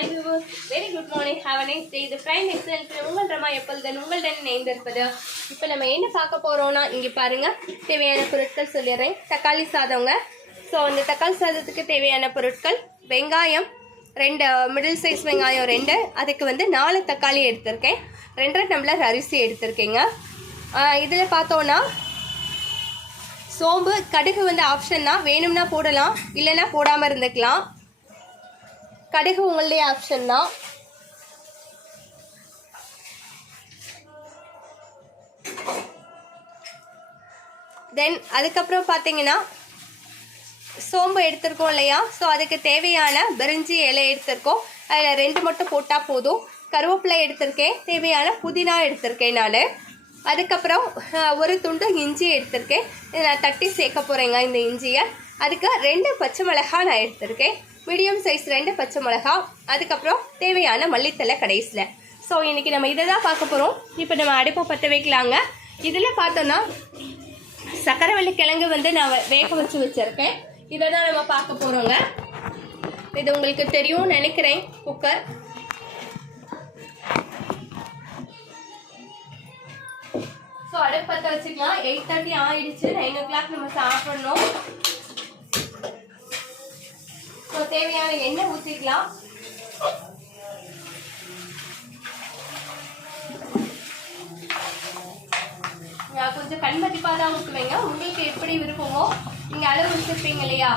Hi viewers, very good morning, have a nice day. The prime excellence உங்கள் ரமா எப்பொழுதும் உங்களுடன் இணைந்திருப்பது. இப்போ நம்ம என்ன பார்க்க போறோம்னா இங்க பாருங்க தேவையான பொருட்கள் சொல்லிடுறேன். தக்காளி சாதம்ங்க. ஸோ அந்த தக்காளி சாதத்துக்கு தேவையான பொருட்கள் வெங்காயம் 2 மிடில் சைஸ் வெங்காயம் 2, அதுக்கு வந்து 4 தக்காளி எடுத்திருக்கேன், 2 டம்ளர் அரிசி எடுத்திருக்கேங்க. இதில் பார்த்தோன்னா சோம்பு கடுகு வந்து ஆப்ஷன் தான், வேணும்னா போடலாம் இல்லைன்னா போடாமல் இருந்துக்கலாம். கடுகு உங்களுடைய ஆப்ஷன் தான். தென் அதுக்கப்புறம் பார்த்தீங்கன்னா சோம்பு எடுத்திருக்கோம் இல்லையா, ஸோ அதுக்கு தேவையான பிரிஞ்சி இலை எடுத்திருக்கோம், அதில் 2 மட்டும் போட்டால் போதும். கருவேப்பிலை எடுத்திருக்கேன், தேவையான புதினா எடுத்திருக்கேன் நான். அதுக்கப்புறம் ஒரு துண்டு இஞ்சி எடுத்திருக்கேன், நான் தட்டி சேர்க்க போகிறேங்க இந்த இஞ்சியை. அதுக்கு 2 பச்சை மிளகாய் நான் எடுத்திருக்கேன், மீடியம் சைஸ் 2 பச்சை மிளகா. அதுக்கப்புறம் தேவையான மல்லித்தலை கடைசியில். ஸோ இன்றைக்கி நம்ம இதை தான் பார்க்க போகிறோம். இப்போ நம்ம அடுப்பை பற்ற வைக்கலாங்க. இதில் பார்த்தோன்னா சக்கரவள்ளி கிழங்கு வந்து நான் வேக வச்சுருக்கேன், இதை தான் நம்ம பார்க்க போகிறோங்க. இது உங்களுக்கு தெரியும் நினைக்கிறேன். குக்கர் ஸோ அடுப்பு பற்ற வச்சுக்கலாம். 8:30 ஆயிடுச்சு, 9 o'clock நம்ம சாப்பிடணும். ஸோ தேவையான எண்ணெய் ஊற்றிக்கலாம். நான் கொஞ்சம் கண்மதிப்பாக தான் ஊற்றுவேங்க, உங்களுக்கு எப்படி விருப்பமோ நீங்கள் அளவு வச்சுருப்பீங்க இல்லையா.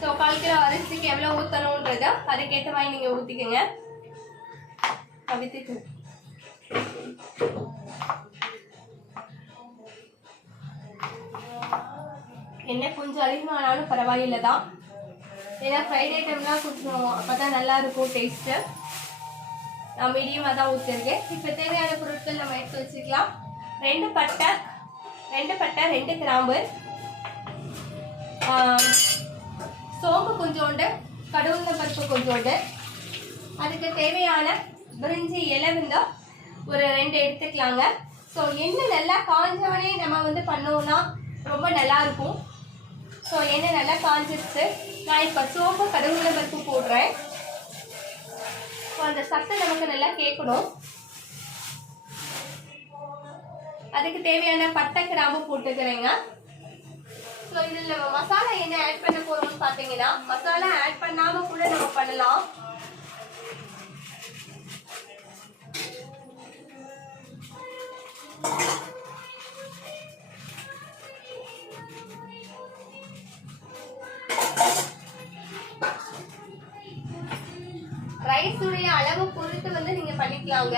ஸோ 1/4 கிலோ அரிசிக்கு எவ்வளோ ஊற்றணுன்றத அதுக்கேற்ற மாதிரி நீங்கள் ஊற்றிக்கோங்க. கவித்துக்கு எண்ணெய் கொஞ்சம் அதிகமானாலும் பரவாயில்லை தான், ஏன்னா ஃப்ரைட் ஐட்டம்லாம் கொஞ்சம் அப்போ தான் நல்லாயிருக்கும் டேஸ்ட்டு. நான் மீடியமாக தான் ஊற்றிருக்கேன். இப்போ தேவையான பொருட்கள் நம்ம எடுத்து வச்சுக்கலாம். 2 பட்டை 2 கிராம்பு, சோம்பு கொஞ்சோண்டு, கடுகுல பருப்பு கொஞ்சோண்டு, அதுக்கு தேவையான பிரிஞ்சி இலை வந்து ஒரு 2 எடுத்துக்கலாங்க. ஸோ எண்ணெய் நல்லா காஞ்சவனே நம்ம வந்து பண்ணோம்னா ரொம்ப நல்லாயிருக்கும். ஸோ எண்ணெய் நல்லா காஞ்சிருச்சு. நான் இப்போ சோம்பு கடுகுல பருப்பு போடுறேன். ஸோ அந்த சத்தம் நமக்கு நல்லா கேட்கணும். அதுக்கு தேவையான பட்டை கிராம்பு போட்டுக்கிறேங்க. ஸோ இதில் நம்ம மசாலா என்ன ஆட் பண்ண போகிறோம்னு பார்த்தீங்கன்னா, மசாலா ஆட் பண்ணாமல் கூட நம்ம பண்ணலாம். ரைஸுடைய அளவு பொறுத்து வந்து நீங்க பண்ணிக்கலாங்க.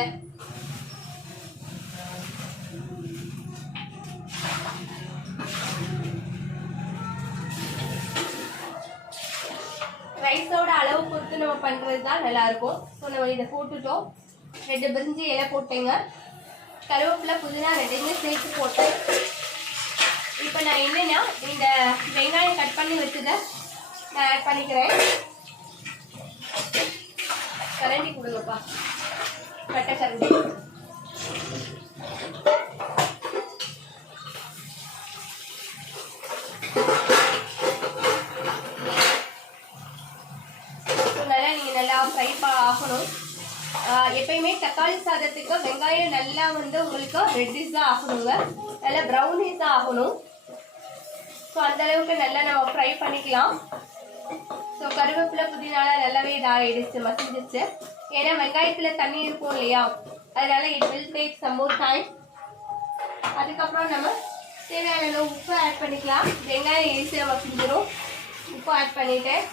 ரைஸோட அளவு பொறுத்து நம்ம பண்றது தான் நல்லா இருக்கும். ஸோ நம்ம இதை போட்டுட்டோம். 2 பிரிஞ்சி இலை போட்டேங்க, கருவேப்பிலை புதினா 2மே சேர்த்து போட்டேன். இப்போ நான் என்னன்னா இந்த வெங்காயம் கட் பண்ணி வச்சதை நான் ஆட் பண்ணிக்கிறேன். கரண்டி கொடுங்கப்பா, கட்டை கரண்டி. நல்லா நீங்கள் நல்லா ஃப்ரை ஆகணும். எப்பயுமே தக்காளி சாதத்துக்கு வெங்காயம் நல்லா வந்து உங்களுக்கு ரெட்டிஷாக ஆகணுங்க, நல்லா ப்ரௌனிஷாக ஆகணும். ஸோ அந்தளவுக்கு நல்லா நம்ம ஃப்ரை பண்ணிக்கலாம். ஸோ கருவேப்பிலை புதினால நல்லாவே இதாகிடுச்சு, மசிஞ்சிச்சு. ஏன்னா வெங்காயத்தில் தண்ணி இருக்கும் இல்லையா, அதனால it will take some more time. அதுக்கப்புறம் நம்ம தேவையான அளவு உப்பு ஆட் பண்ணிக்கலாம். வெங்காயம் ஈஸியாக மசிஞ்சிடும். உப்பு ஆட் பண்ணிட்டேன்.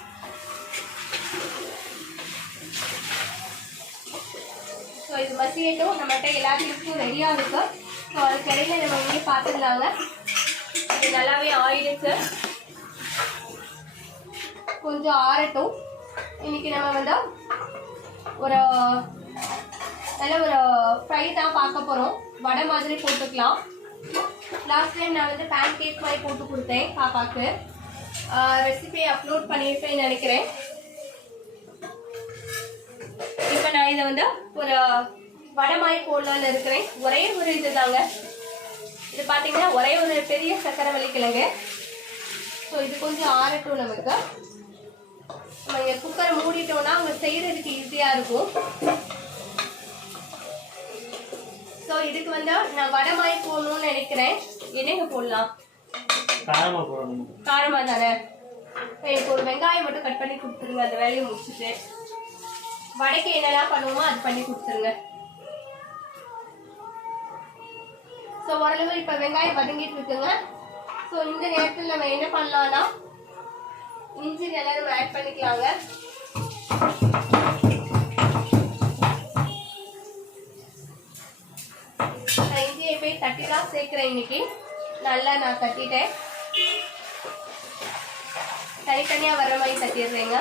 ஸோ இது மசியட்டும், நம்மகிட்ட எல்லாத்துக்கும் ரெடியாக இருக்கு. ஸோ அதுக்கு இடையில நம்ம இங்கே பார்த்துக்கலாங்க. இது நல்லாவே ஆயிடுச்சு, கொஞ்சம் ஆறட்டும். இன்னைக்கு நம்ம வந்து ஒரு நல்ல ஒரு ஃப்ரை தான் பார்க்க போகிறோம். வடை மாதிரி போட்டுக்கலாம். லாஸ்ட் டைம் நான் வந்து பேன் கேக் மாதிரி போட்டு கொடுத்தேன் பாப்பாவுக்கு, ரெசிபி அப்லோட் பண்ணியிருப்பேன்னு நினைக்கிறேன். இப்போ நான் இதை வந்து ஒரு வடை மாதிரி போடலான்னு இருக்கிறேன். ஒரே ஒரு இது தாங்க இது, பார்த்தீங்கன்னா ஒரே ஒரு பெரிய சக்கரவள்ளி கிழங்கு. ஸோ இது கொஞ்சம் ஆறட்டும். நமக்கு நம்ம நீங்கள் குக்கரை மூடிட்டோன்னா அவங்க செய்கிறதுக்கு ஈஸியாக இருக்கும். ஸோ இதுக்கு வந்து நான் வடை மாதிரி போடணும்னு நினைக்கிறேன். என்னங்க போடலாம்? காரமாக போடணும். காரமாக தானே? எனக்கு ஒரு வெங்காயம் மட்டும் கட் பண்ணி கொடுத்துருங்க. அந்த வேலையை முடிச்சுட்டு வடைக்கு என்னெல்லாம் பண்ணுவோமோ அது பண்ணி கொடுத்துருங்க. ஸோ ஓரளவு இப்போ வெங்காயம் வதங்கிட்டு இருக்குங்க. ஸோ இந்த நேரத்தில் நம்ம என்ன பண்ணலாம்னா இஞ்சி நல்லா நம்ம ஆட் பண்ணிக்கலாங்க. நான் இஞ்சியை போய் தட்டி தான் சேர்க்குறேன் இன்னைக்கு. நல்லா நான் தட்டிட்டேன். தனித்தனியாக வர மாதிரி தட்டிடுறேங்க.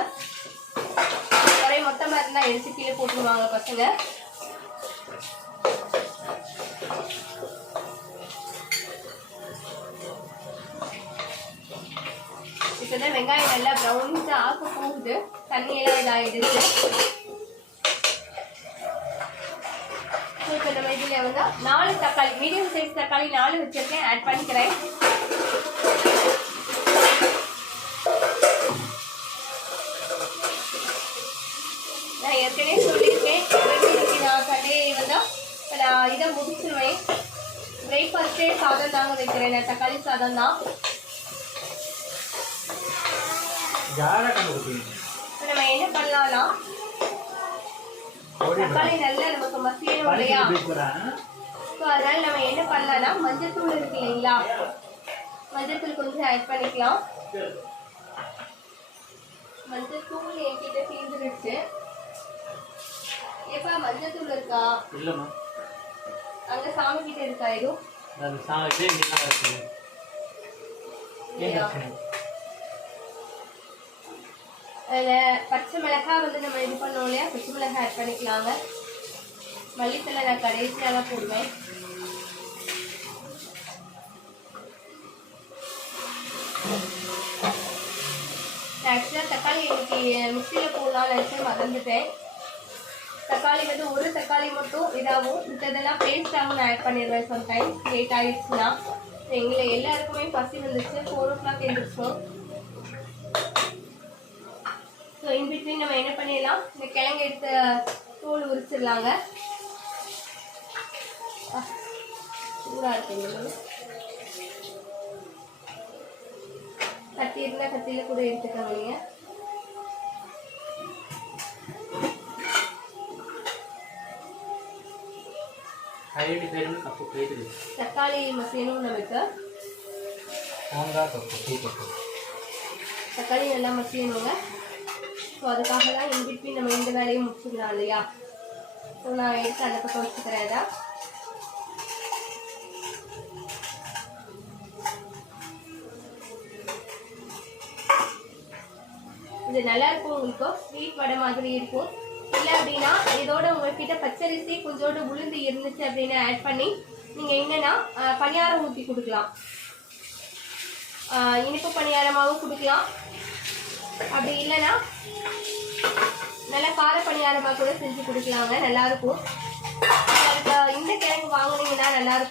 ஒரே மொத்தமாக இருந்தால் எடுத்து கீழே போட்டுருவாங்க பசங்க. இப்போதான் வெங்காயம் நல்லா ப்ரௌனிஷாக ஆக்க போகுது. தண்ணியெல்லாம் இதாகிடுச்சு. இப்போ நம்ம இதில் வந்து 4 தக்காளி, மீடியம் சைஸ் தக்காளி 4 வச்சுருக்கேன், ஆட் பண்ணிக்கிறேன். நான் ஏற்கனவே சொல்லியிருக்கேன், நான் சண்டே வந்து நான் இதை முடிச்சிருவேன். பிரேக்ஃபாஸ்ட்டே சாதம் தாங்க வைக்கிறேன். நான் தக்காளி சாதம் தான். இப்போ நம்ம என்ன பண்ணலாம்னா தக்காளி நல்லா நமக்கு மசியணும் இல்லையா? ஸோ அதனால நம்ம என்ன பண்ணலாம்னா மஞ்சத்தூள் இருக்கு இல்லைங்களா, மஞ்சத்தூள் கொஞ்சம் ஆட் பண்ணிக்கலாம். மஞ்சத்தூள் என்கிட்ட தீர்ந்துருச்சு. எப்பா மஞ்சத்தூள் இருக்கா? இல்லைம்மா, அங்கே சாமி கிட்ட இருக்கா? எதுவும் அதில் பச்சை மிளகாய் வந்து நம்ம இது பண்ணோம் இல்லையா, பச்சை மிளகாய் ஆட் பண்ணிக்கலாங்க. மல்லித்தலை நான் கடைசியாக தான் போடுவேன். நான் ஆக்சுவலாக தக்காளி இன்னைக்கு மிக்சியில் போடலாம்னு நினச்சி மறந்துட்டேன். தக்காளி வந்து ஒரு தக்காளி மட்டும் இதாகும், மித்ததெல்லாம் பேஸ்டாகவும் நான் ஆட் பண்ணிடுவேன். சம்டைம்ஸ் லேட் ஆகிடுச்சுன்னா. எங்களை எல்லாருக்குமே பசி வந்துச்சு. 4 o'clock எழுந்திரிச்சோம். ஸோ இன்பிட்வீன் நம்ம என்ன பண்ணிடலாம், இந்த கிழங்கு எடுத்த தோல் உரிச்சிடலாங்க. சூடாக இருக்குங்க. கத்தி இருந்தால் கத்தியில் கூட எடுத்துக்கோங்க நீங்கள். தக்காளி மசியணும் நமக்கு. தக்காளி நல்லா மசியணுங்க. ஸோ அதுக்காக தான் இன்பிட்வீன் நம்ம இந்த வேலையை முடிச்சுக்கலாம் இல்லையா. ஸோ நான் எடுத்து அந்த பக்கம் வச்சுக்கிறேன். இதை இது நல்லா இருக்கும். உங்களுக்கு ஸ்வீட் வடை மாதிரி இருக்கும். இல்லை அப்படின்னா இதோட உங்கள்கிட்ட பச்சரிசி கொஞ்சோண்டு உளுந்து இருந்துச்சு அப்படின்னு ஆட் பண்ணி நீங்கள் என்னென்னா பணியாரம் ஊற்றி கொடுக்கலாம். இனிப்பு பணியாரமாகவும் கொடுக்கலாம். அப்படி இல்லைன்னா நல்லா கார பணியாரமாக கூட செஞ்சு கொடுக்கலாங்க. நல்லாயிருக்கும். இந்த கிழங்கு வாங்கினீங்கன்னா நல்லாயிருக்கும்.